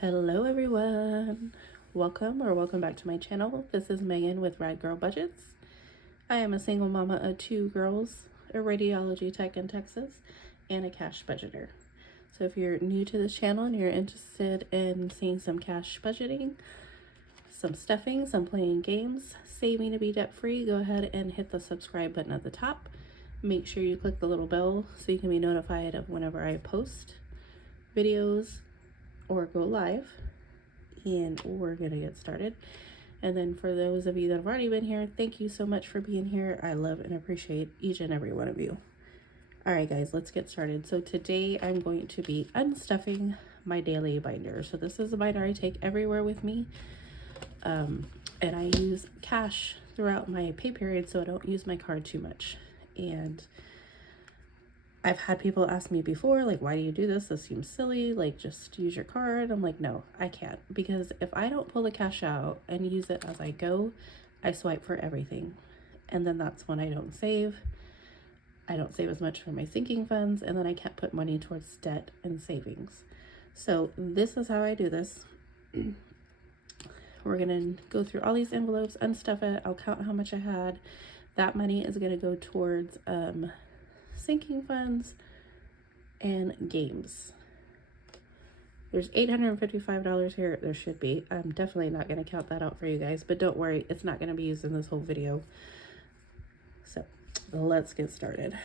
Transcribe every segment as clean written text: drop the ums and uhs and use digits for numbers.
Hello everyone, welcome back to my channel. This is Megan with Rad Girl Budgets. I am a single mama of two girls, a radiology tech in Texas, and a cash budgeter. So if you're new to this channel and you're interested in seeing some cash budgeting, some stuffing, some playing games, saving to be debt free, go ahead and hit the subscribe button at the top. Make sure you click the little bell so you can be notified of whenever I post videos or go live. And we're gonna get started. And then for those of you that have already been here, thank you so much for being here. I love and appreciate each and every one of you. All right guys, let's get started. So today I'm going to be unstuffing my daily binder. So this is a binder I take everywhere with me, and I use cash throughout my pay period so I don't use my card too much. And I've had people ask me before, like, why do you do this? This seems silly. Like, just use your card. I'm like, no, I can't. Because if I don't pull the cash out and use it as I go, I swipe for everything. And then that's when I don't save. I don't save as much for my sinking funds. And then I can't put money towards debt and savings. So this is how I do this. We're going to go through all these envelopes, unstuff it. I'll count how much I had. That money is going to go towards sinking funds and games. There's $855 here. There should be. I'm definitely not going to count that out for you guys, but don't worry, it's not going to be used in this whole video. So let's get started.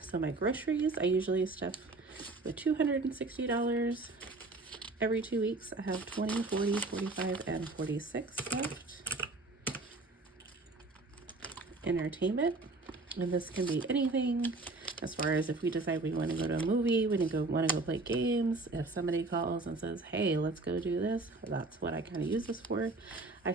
So my groceries, I usually stuff with $260 every 2 weeks. I have 20, 40, 45, and 46 left. Entertainment, and this can be anything. As far as if we decide we want to go to a movie, we want to go play games. If somebody calls and says, hey, let's go do this, that's what I kind of use this for. I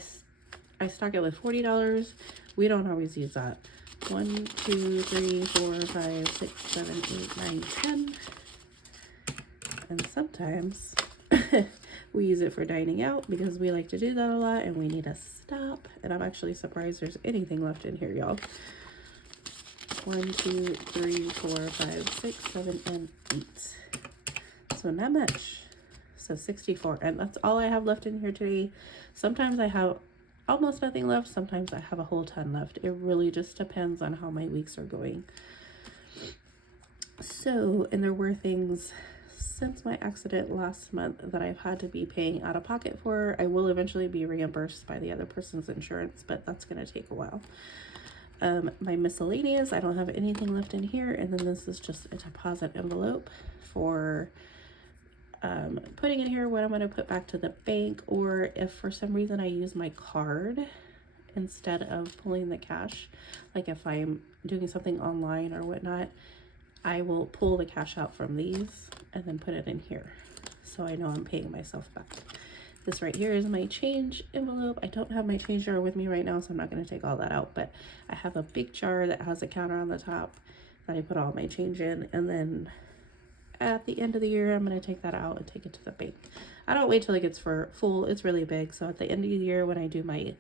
stock it with $40. We don't always use that. 1, 2, 3, 4, 5, 6, 7, 8, 9, 10. And sometimes we use it for dining out because we like to do that a lot and we need a stop. And I'm actually surprised there's anything left in here, y'all. 1, 2, 3, 4, 5, 6, 7, and 8. So not much. So 64, and that's all I have left in here today. Sometimes I have almost nothing left. Sometimes I have a whole ton left. It really just depends on how my weeks are going. So, and there were things since my accident last month that I've had to be paying out of pocket for. I will eventually be reimbursed by the other person's insurance, but that's going to take a while. My miscellaneous, I don't have anything left in here. And then this is just a deposit envelope for putting in here what I'm going to put back to the bank, or if for some reason I use my card instead of pulling the cash, like if I'm doing something online or whatnot, I will pull the cash out from these and then put it in here, so I know I'm paying myself back. This right here is my change envelope. I don't have my change jar with me right now, so I'm not going to take all that out, but I have a big jar that has a counter on the top that I put all my change in, and then at the end of the year, I'm going to take that out and take it to the bank. I don't wait till it gets full. It's really big, so at the end of the year, when I do my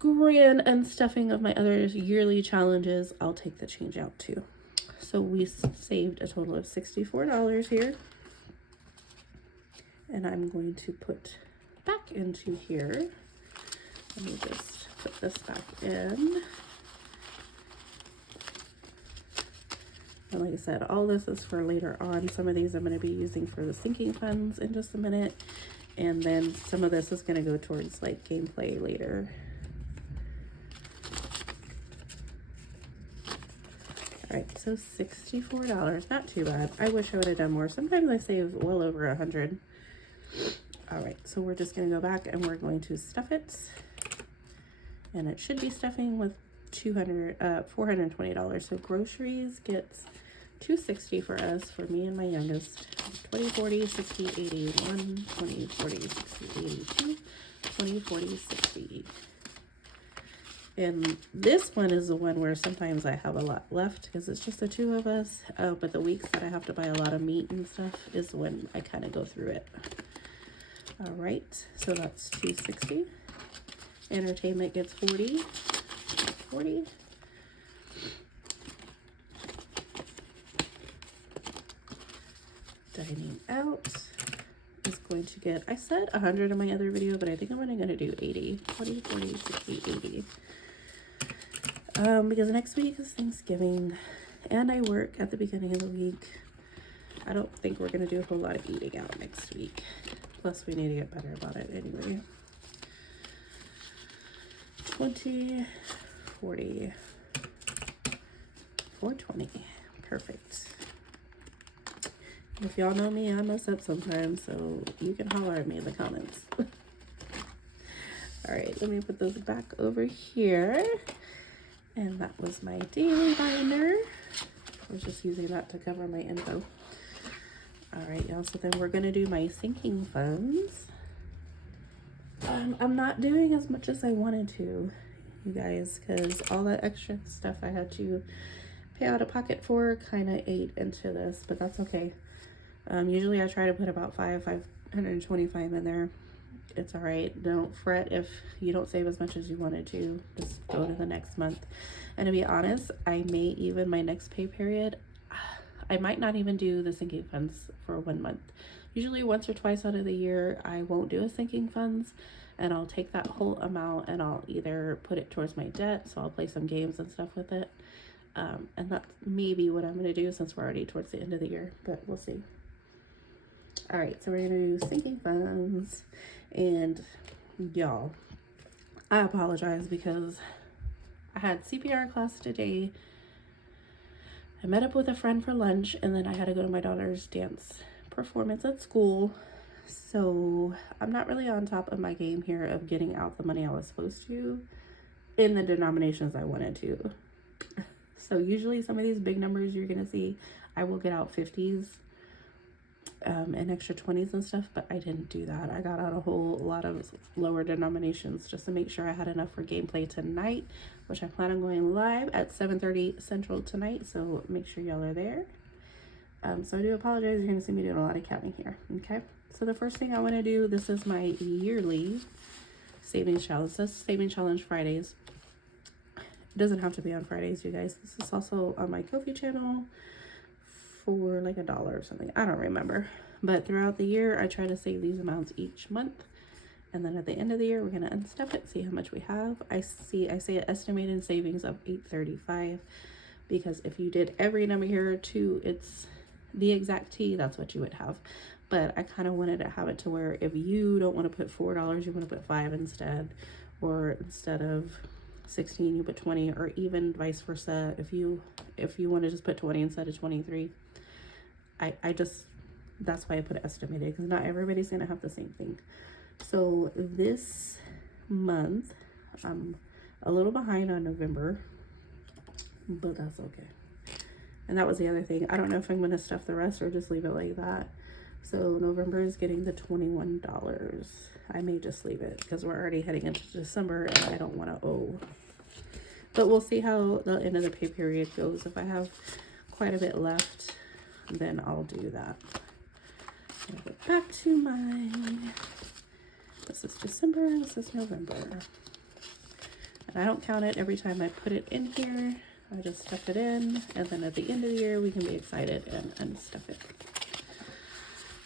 grand unstuffing of my other yearly challenges, I'll take the change out too. So we saved a total of $64 here. And I'm going to put back into here. Let me just put this back in. And like I said, all this is for later on. Some of these I'm going to be using for the sinking funds in just a minute. And then some of this is going to go towards like gameplay later. All right, so $64, not too bad. I wish I would have done more. Sometimes I save well over 100. All right, so we're just going to go back and we're going to stuff it. And it should be stuffing with $420. So groceries gets $260 for us, for me and my youngest. 20, 40, 60, 80, 1, 20, 40, 60, 82, 20, 40, 60. And this one is the one where sometimes I have a lot left because it's just the two of us. But the weeks that I have to buy a lot of meat and stuff is when I kind of go through it. All right, so that's $260. Entertainment gets $40. Dining out is going to get, I said 100 in my other video, but I think I'm only going to do 80. 20, 40, 60, 80. Because next week is Thanksgiving and I work at the beginning of the week. I don't think we're going to do a whole lot of eating out next week. Plus, we need to get better about it anyway. 20, 40, 420. Perfect. If y'all know me, I mess up sometimes, so you can holler at me in the comments. All right, let me put those back over here. And that was my daily binder. I was just using that to cover my info. All right, y'all, so then we're gonna do my sinking funds. I'm not doing as much as I wanted to, you guys, because all that extra stuff I had to pay out of pocket for kind of ate into this, but that's okay. Usually I try to put about 525 in there. It's all right. Don't fret if you don't save as much as you wanted to. Just go to the next month. And to be honest, I may even my next pay period, I might not even do the sinking funds for 1 month. Usually once or twice out of the year, I won't do a sinking funds, and I'll take that whole amount and I'll either put it towards my debt, so I'll play some games and stuff with it. And that's maybe what I'm going to do since we're already towards the end of the year, but we'll see. All right, so we're going to do sinking funds. And y'all, I apologize because I had CPR class today. I met up with a friend for lunch, and then I had to go to my daughter's dance performance at school. So I'm not really on top of my game here of getting out the money I was supposed to in the denominations I wanted to. So usually some of these big numbers you're going to see, I will get out 50s. And extra 20s and stuff, but I didn't do that. I got out a whole lot of lower denominations just to make sure I had enough for gameplay tonight, which I plan on going live at 7:30 Central tonight, so make sure y'all are there. So I do apologize, you're going to see me doing a lot of counting here, okay? So the first thing I want to do, this is my yearly savings challenge. This is Savings Challenge Fridays. It doesn't have to be on Fridays, you guys. This is also on my Ko-fi channel for like $1 or something. I don't remember. But throughout the year, I try to save these amounts each month. And then at the end of the year, we're going to unstuff it, see how much we have. I say an estimated savings of $835, because if you did every number here to its the exact T, that's what you would have. But I kind of wanted to have it to where if you don't want to put $4, you want to put $5 instead, or instead of 16 you put 20, or even vice versa. If you want to just put 20 instead of 23, I just, that's why I put estimated, because not everybody's gonna have the same thing. So this month I'm a little behind on November, but that's okay. And that was the other thing. I don't know if I'm gonna stuff the rest or just leave it like that. So November is getting the $21. I may just leave it because we're already heading into December and I don't want to owe. But we'll see how the end of the pay period goes. If I have quite a bit left, then I'll do that. I'll go back to my, this is December, this is November. And I don't count it every time I put it in here. I just stuff it in, and then at the end of the year, we can be excited and unstuff it.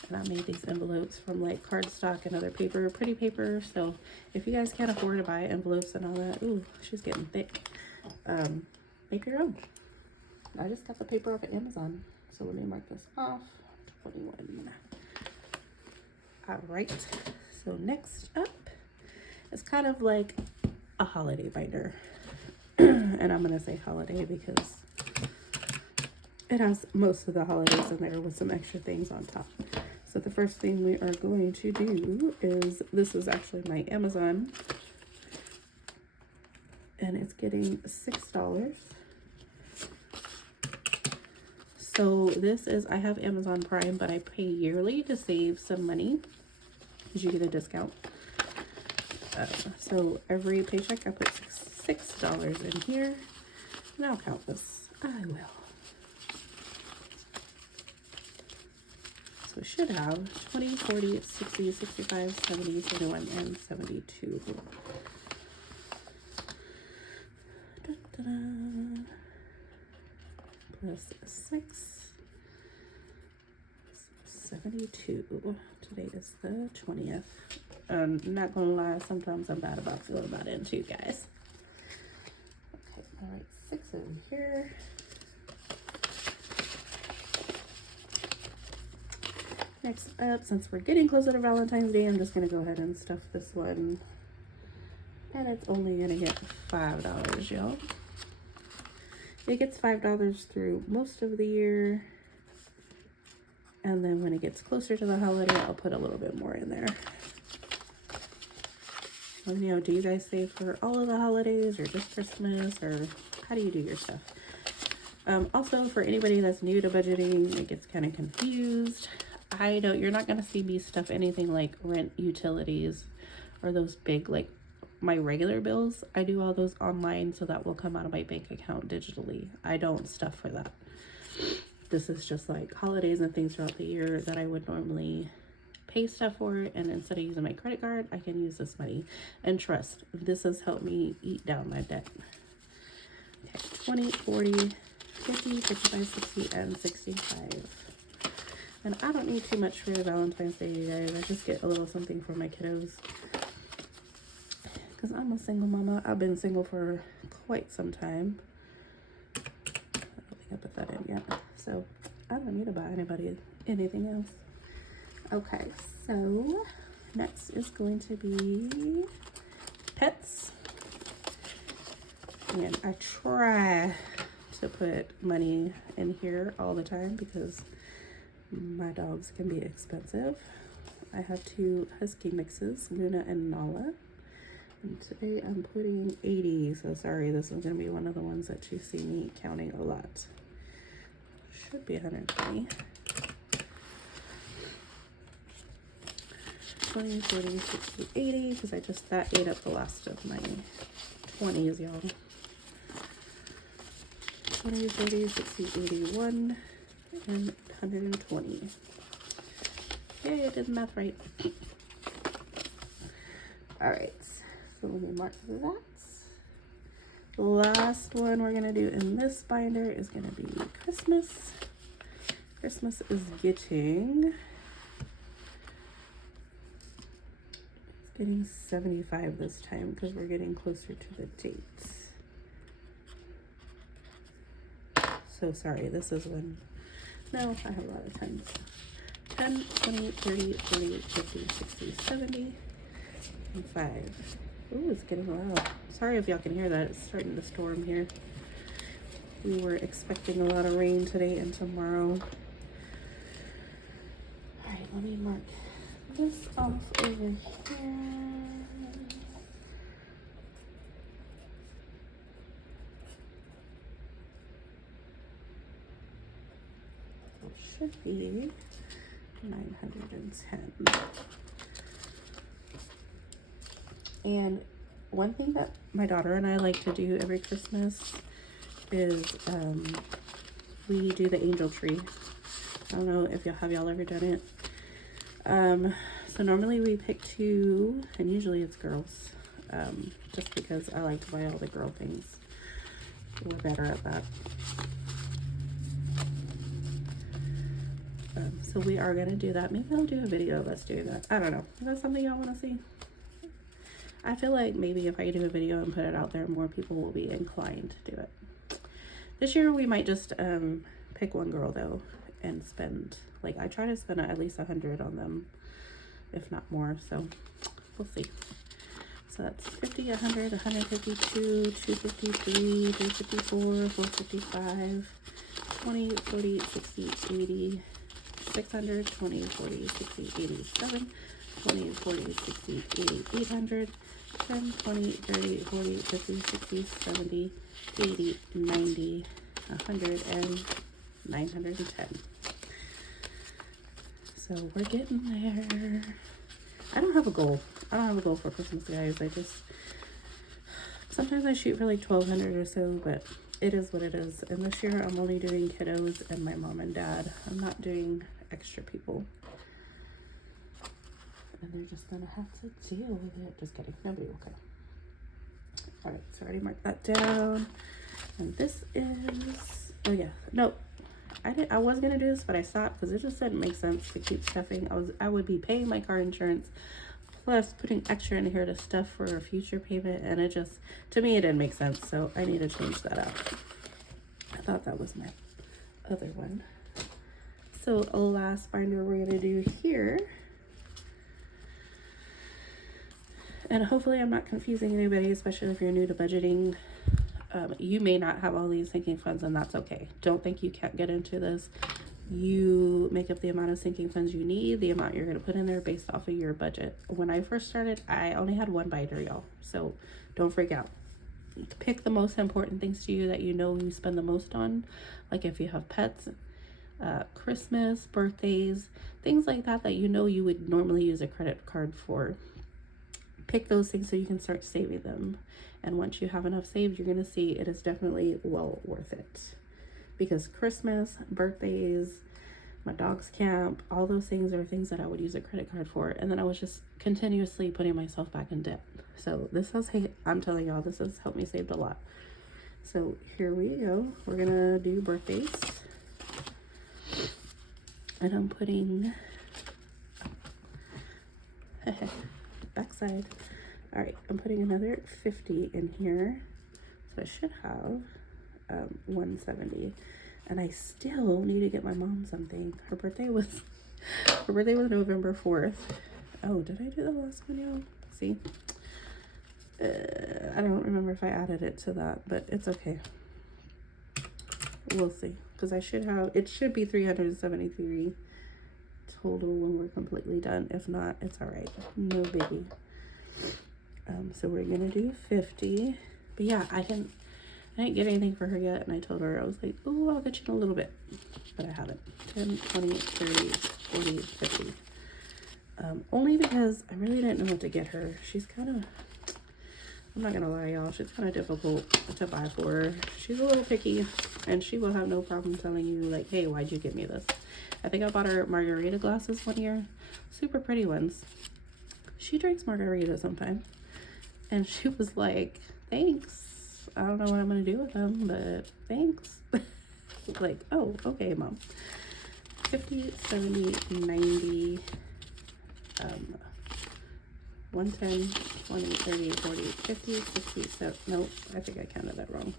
And I made these envelopes from like cardstock and other paper, pretty paper. So if you guys can't afford to buy envelopes and all that, ooh, she's getting thick. Make your own. I just got the paper off of Amazon. So let me mark this off. 21. All right. So next up is kind of like a holiday binder. And I'm going to say holiday because it has most of the holidays in there with some extra things on top. So the first thing we are going to do is, this is actually my Amazon, and it's getting $6. So this is, I have Amazon Prime, but I pay yearly to save some money because you get a discount. So every paycheck I put $6 in here, and I'll count this. I will. So we should have 20, 40, 60, 65, 70, 71, and 72. Da-da-da. Plus 6, 72. Today is the 20th. I'm not gonna lie, sometimes I'm bad about filling that in too, guys. Okay, all right, 6 over here. Next up, since we're getting closer to Valentine's Day, I'm just gonna go ahead and stuff this one. And it's only gonna get $5, y'all. It gets $5 through most of the year. And then when it gets closer to the holiday, I'll put a little bit more in there. Let me know, do you guys save for all of the holidays or just Christmas, or how do you do your stuff? Also, for anybody that's new to budgeting, it gets kind of confused. You're not gonna see me stuff anything like rent, utilities, or those big, like my regular bills. I do all those online, so that will come out of my bank account digitally. I don't stuff for that. This is just like holidays and things throughout the year that I would normally pay stuff for, and instead of using my credit card, I can use this money. And trust, this has helped me eat down my debt. Okay, 20, 40, 50, 55, 60, and 65. And I don't need too much for Valentine's Day, you guys. I just get a little something for my kiddos. Because I'm a single mama. I've been single for quite some time. I don't think I put that in yet. So I don't need to buy anybody anything else. Okay, so next is going to be pets. And I try to put money in here all the time because my dogs can be expensive. I have 2 husky mixes, Luna and Nala. And today I'm putting 80, so sorry, this is gonna be one of the ones that you see me counting a lot. Should be 120. 20, 40, 60, 80, because that ate up the last of my 20s, y'all. 20, 40, 60, 81, and 120. Yay, I did the math right. All right, so let me mark that. The last one we're gonna do in this binder is gonna be Christmas. Christmas is getting 75 this time because we're getting closer to the dates. So sorry, this is when, no, I have a lot of times. 10, 20, 30, 40, 50, 60, 70, and 5. Ooh, it's getting loud. Sorry if y'all can hear that. It's starting to storm here. We were expecting a lot of rain today and tomorrow. All right, let me mark this off over here. It should be 910. And one thing that my daughter and I like to do every Christmas is we do the angel tree. I don't know if y'all ever done it. So normally we pick 2, and usually it's girls, just because I like to buy all the girl things. We're better at that. So we are gonna do that. Maybe I'll do a video of us doing that. I don't know. Is that something y'all want to see? I feel like maybe if I do a video and put it out there, more people will be inclined to do it. This year we might just pick one girl though and spend, like, I try to spend at least 100 on them, if not more, so we'll see. So that's 50, 100, 152, 253, 354, 455, 20, 40, 60, 80, 600, 20, 40, 60, 87, 20, 40, 60, 80, 800, 10, 20, 30, 40, 50, 60, 70, 80, 90, 100, and 910. So we're getting there. I don't have a goal. I don't have a goal for Christmas, guys. Sometimes I shoot for like 1,200 or so, but it is what it is. And this year I'm only doing kiddos and my mom and dad. I'm not doing extra people. And they're just gonna have to deal with it. Just kidding. Nobody will come. Alright, so I already marked that down. And this is, oh yeah, no, I was gonna do this, but I stopped because it just didn't make sense to keep stuffing. I would be paying my car insurance plus putting extra in here to stuff for a future payment, and it just, to me, it didn't make sense. So I need to change that up. I thought that was my other one. So a last binder we're gonna do here, and hopefully I'm not confusing anybody, especially if you're new to budgeting. You may not have all these sinking funds, and that's okay. Don't think you can't get into this. You make up the amount of sinking funds you need, the amount you're going to put in there based off of your budget. When I first started, I only had one binder, y'all. So don't freak out. Pick the most important things to you that you know you spend the most on. Like if you have pets, Christmas, birthdays, things like that that you know you would normally use a credit card for. Pick those things so you can start saving them. And once you have enough saved, you're going to see it is definitely well worth it. Because Christmas, birthdays, my dog's camp, all those things are things that I would use a credit card for. And then I was just continuously putting myself back in debt. So this has, I'm telling y'all, this has helped me save a lot. So here we go. We're going to do birthdays. And I'm putting backside. All right, I'm putting another 50 in here. So I should have 170. And I still need to get my mom something. Her birthday was November 4th. Oh, did I do the last one, y'all? See? I don't remember if I added it to that, but it's okay. We'll see. Because it should be 373 total when we're completely done. If not, it's all right. No biggie. So we're gonna do 50. But yeah, I didn't get anything for her yet, and I told her, I was like, oh, I'll get you in a little bit, but I haven't. 10, 20, 30, 40, 50. Only because I really didn't know what to get her. She's kind of, I'm not gonna lie, y'all, she's kind of difficult to buy for her. She's a little picky, and she will have no problem telling you, like, hey, why'd you get me this? I think I bought her margarita glasses one year, super pretty ones. She drinks margarita sometimes, and she was like, thanks. I don't know what I'm gonna do with them, but thanks. Like, oh, okay, mom. 50, 70, 90, 110, 20, 30, 40, 50, 60, 70. Nope, I think I counted that wrong.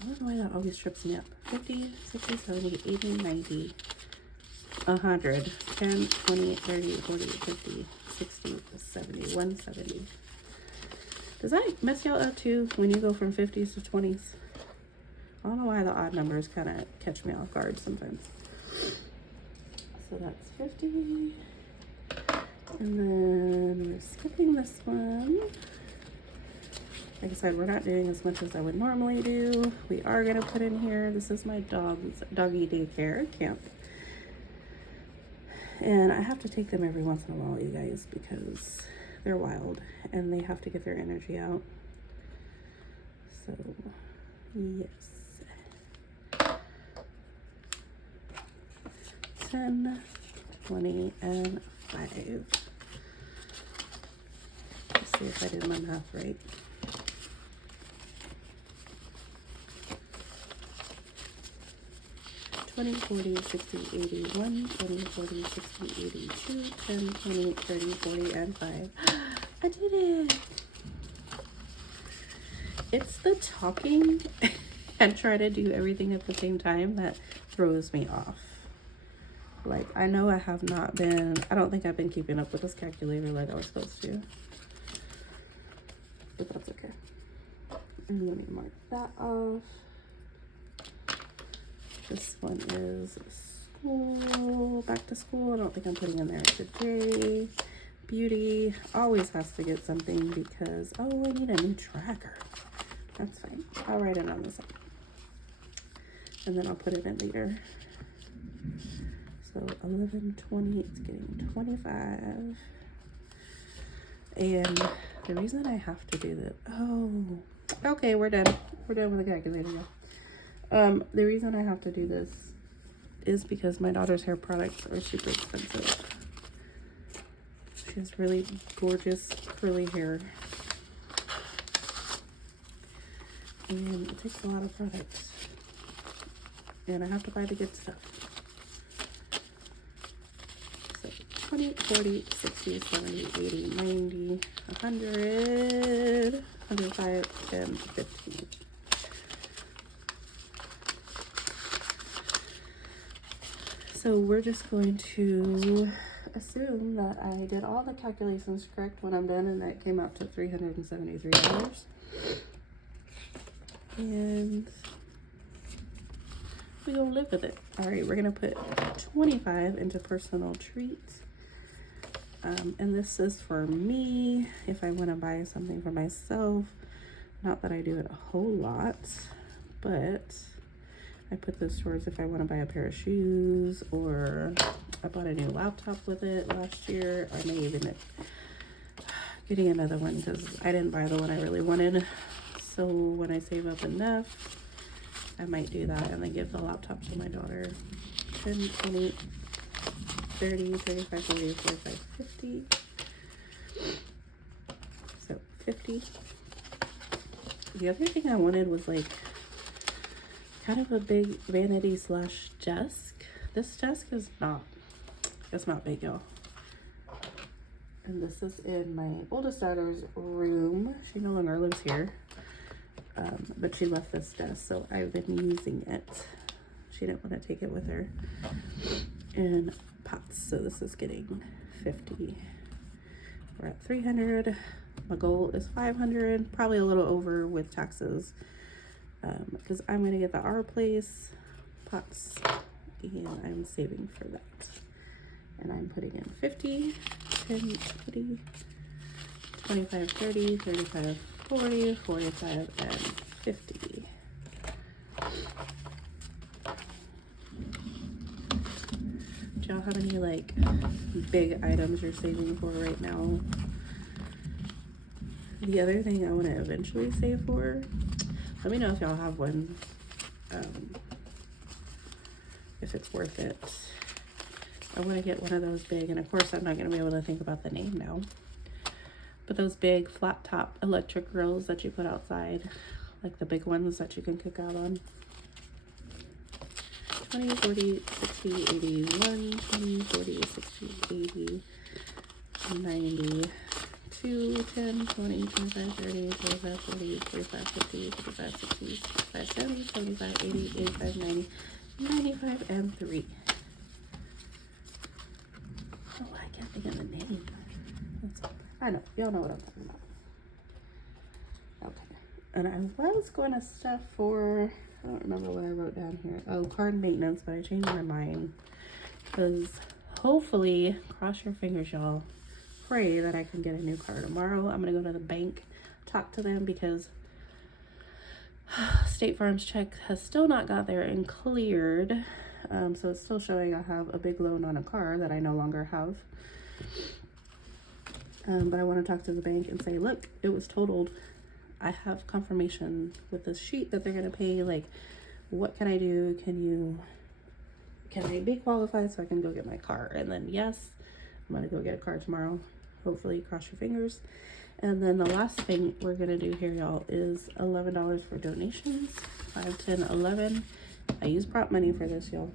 I don't know why that always trips me up. 50, 60, 70, 80, 90, 100, 10, 20, 30, 40, 50, 60, 70, 170. Does that mess y'all up too when you go from 50s to 20s? I don't know why the odd numbers kind of catch me off guard sometimes. So that's 50. And then we're skipping this one. Like I said, we're not doing as much as I would normally do. We are going to put in here, this is my doggy daycare camp. And I have to take them every once in a while, you guys, because they're wild and they have to get their energy out. So, yes. 10, 20, and 5. Let's see if I did my math right. $20, $40, $60, $81, $20, $40, $60, $82, $10, $20, $30, $40, and 5. I did it! It's the talking and try to do everything at the same time that throws me off. Like, I know I have not been, I don't think I've been keeping up with this calculator like I was supposed to. But that's okay. And let me mark that off. This one is school, back to school. I don't think I'm putting in there today. Beauty always has to get something because, oh, I need a new tracker. That's fine. I'll write it on the side. And then I'll put it in later. So 11, 20, it's getting 25. And the reason I have to do that, oh, okay, we're done. We're done with the calculator now. The reason I have to do this is because my daughter's hair products are super expensive. She has really gorgeous curly hair. And it takes a lot of products. and I have to buy the good stuff. So 20, 40, 60, 70, 80, 90, 100, 105, 10, 15. So we're just going to assume that I did all the calculations correct when I'm done, and that came out to $373. And we gonna live with it. All right, we're gonna put 25 into personal treats. And this is for me if I want to buy something for myself. Not that I do it a whole lot, but I put this towards if I want to buy a pair of shoes, or I bought a new laptop with it last year. I may even end up getting another one because I didn't buy the one I really wanted. So when I save up enough, I might do that and then give the laptop to my daughter. 10, 20, 30, 35, 40, 45, 50. So 50. The other thing I wanted was like kind of a big vanity slash desk. This desk is not, it's not big, y'all. And this is in my oldest daughter's room. She no longer lives here, but she left this desk, so I've been using it. She didn't want to take it with her. And pots, so this is getting 50. We're at 300. My goal is 500, probably a little over with taxes, because I'm going to get the Our Place pots, and I'm saving for that. And I'm putting in 50, 10, 20, 25, 30, 35, 40, 45, and 50. Do y'all have any like big items you're saving for right now? The other thing I want to eventually save for, let me know if y'all have one, if it's worth it. I want to get one of those big, and of course I'm not going to be able to think about the name now, but those big flat top electric grills that you put outside, like the big ones that you can cook out on. 20, 40, 60, 80, 1, 20, 40, 60, 80, 90, 2, 10, 20, 25, 30, 35, 40, 45, 50, 55, 60, 65, 70, 75, 80, 85, 90, 95, and 3. Oh, I can't think of the name. I know, y'all know what I'm talking about. Okay, and I was going to stuff for, I don't remember what I wrote down here. Oh, card maintenance, but I changed my mind. Because hopefully, cross your fingers, y'all, pray that I can get a new car tomorrow. I'm going to go to the bank, talk to them, because State Farm's check has still not got there and cleared. So it's still showing I have a big loan on a car that I no longer have. But I want to talk to the bank and say, look, it was totaled. I have confirmation with this sheet that they're going to pay. Like, what can I do? Can I be qualified so I can go get my car? And then, yes, I'm going to go get a car tomorrow. Hopefully, cross your fingers. And then the last thing we're going to do here, y'all, is $11 for donations. 5, 10, 11. I use prop money for this, y'all.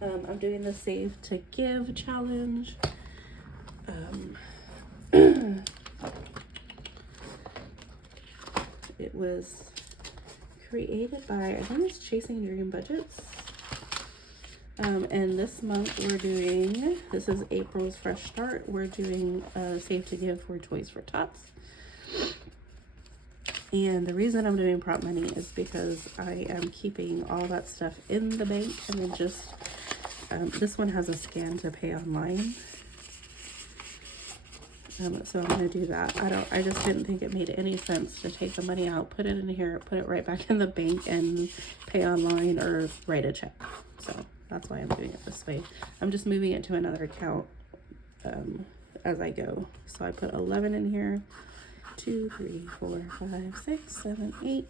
I'm doing the Save to Give challenge. It was created by, I think it's Chasing Dream Budgets. And this month we're doing, this is April's fresh start, we're doing Save to Give for Toys for Tots. And the reason I'm doing prop money is because I am keeping all that stuff in the bank, and then just, this one has a scan to pay online. So I'm going to do that. I just didn't think it made any sense to take the money out, put it in here, put it right back in the bank, and pay online or write a check. So that's why I'm doing it this way. I'm just moving it to another account as I go. So I put 11 in here. 2, 3, 4, 5, 6, 7, 8,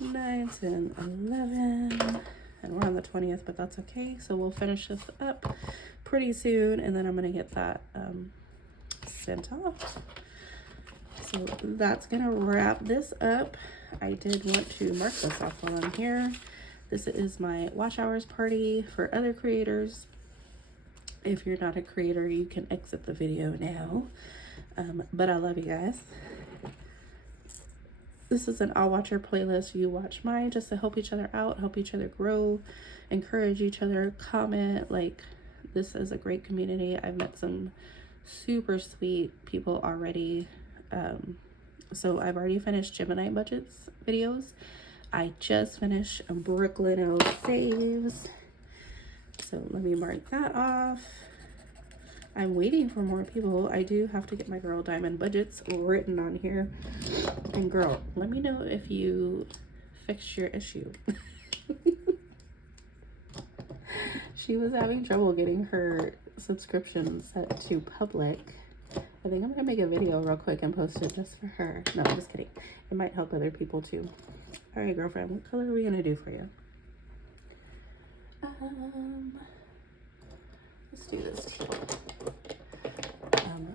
9, 10, 11. And we're on the 20th, but that's okay. So we'll finish this up pretty soon, and then I'm going to get that sent off. So that's gonna wrap this up. I did want to mark this off while I'm here. This is my watch hours party for other creators. If you're not a creator, you can exit the video now. But I love you guys. This is an I'll watch your playlist, you watch mine, just to help each other out, help each other grow, encourage each other, comment. Like, this is a great community. I've met some super sweet people already. So I've already finished Gemini budgets videos. I just finished Brooklyn L saves. So let me mark that off. I'm waiting for more people. I do have to get my girl Diamond budgets written on here. And girl, let me know if you fixed your issue. She was having trouble getting her subscription set to public. I think I'm gonna make a video real quick and post it just for her. No, I'm just kidding. It might help other people too. All right, girlfriend, what color are we gonna do for you? Let's do this.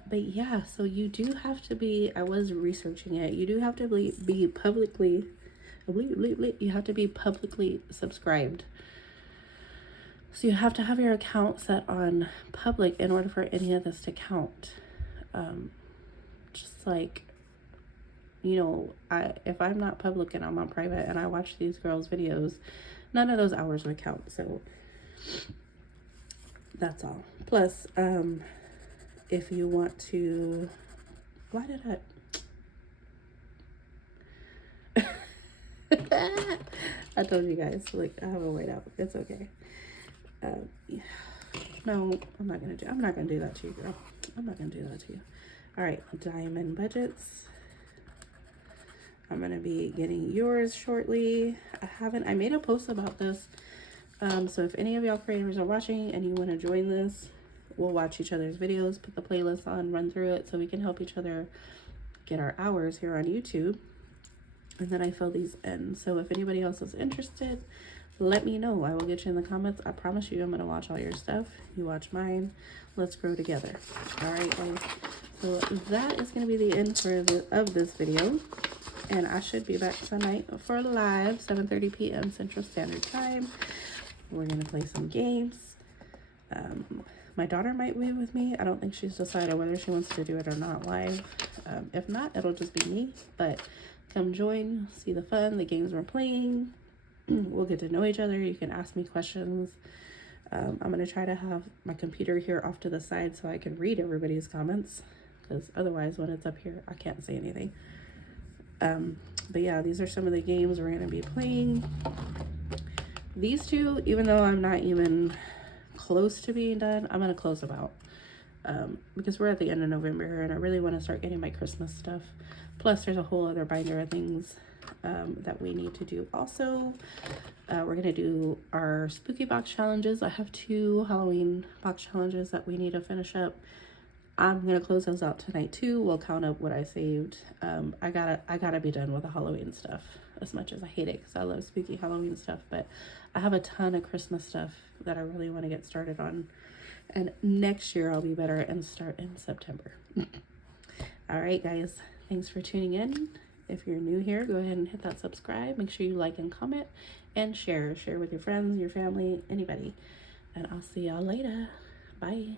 But yeah, so you do have to be, I was researching it, you do have to be publicly, you have to be publicly subscribed. So you have to have your account set on public in order for any of this to count. Just like, you know, if I'm not public and I'm on private and I watch these girls' videos, none of those hours would count. So that's all. Plus, if you want to, why did I told you guys, like, I have a white out. It's okay. Yeah. No, I'm not gonna do that to you, girl. I'm not gonna do that to you. All right, Diamond budgets. I'm gonna be getting yours shortly. I made a post about this. So if any of y'all creators are watching and you want to join this, we'll watch each other's videos, put the playlist on, run through it so we can help each other get our hours here on YouTube. And then I fill these in. So if anybody else is interested, let me know. I will get you in the comments. I promise you I'm going to watch all your stuff. You watch mine. Let's grow together. All right, guys. So that is going to be the end of this video. And I should be back tonight for live, 7:30 p.m. Central Standard Time. We're going to play some games. My daughter might be with me. I don't think she's decided whether she wants to do it or not live. If not, it'll just be me. But come join, see the fun, the games we're playing. We'll get to know each other. You can ask me questions. I'm going to try to have my computer here off to the side so I can read everybody's comments, because otherwise when it's up here, I can't say anything. But yeah, these are some of the games we're going to be playing. These two, even though I'm not even close to being done, I'm going to close them out. Because we're at the end of November and I really want to start getting my Christmas stuff. Plus there's a whole other binder of things that we need to do also. We're going to do our spooky box challenges. I have 2 Halloween box challenges that we need to finish up. I'm going to close those out tonight too. We'll count up what I saved. I gotta be done with the Halloween stuff, as much as I hate it because I love spooky Halloween stuff. But I have a ton of Christmas stuff that I really want to get started on. And next year I'll be better and start in September. All right, guys. Thanks for tuning in. If you're new here, go ahead and hit that subscribe. Make sure you like and comment and share. Share with your friends, your family, anybody. And I'll see y'all later. Bye.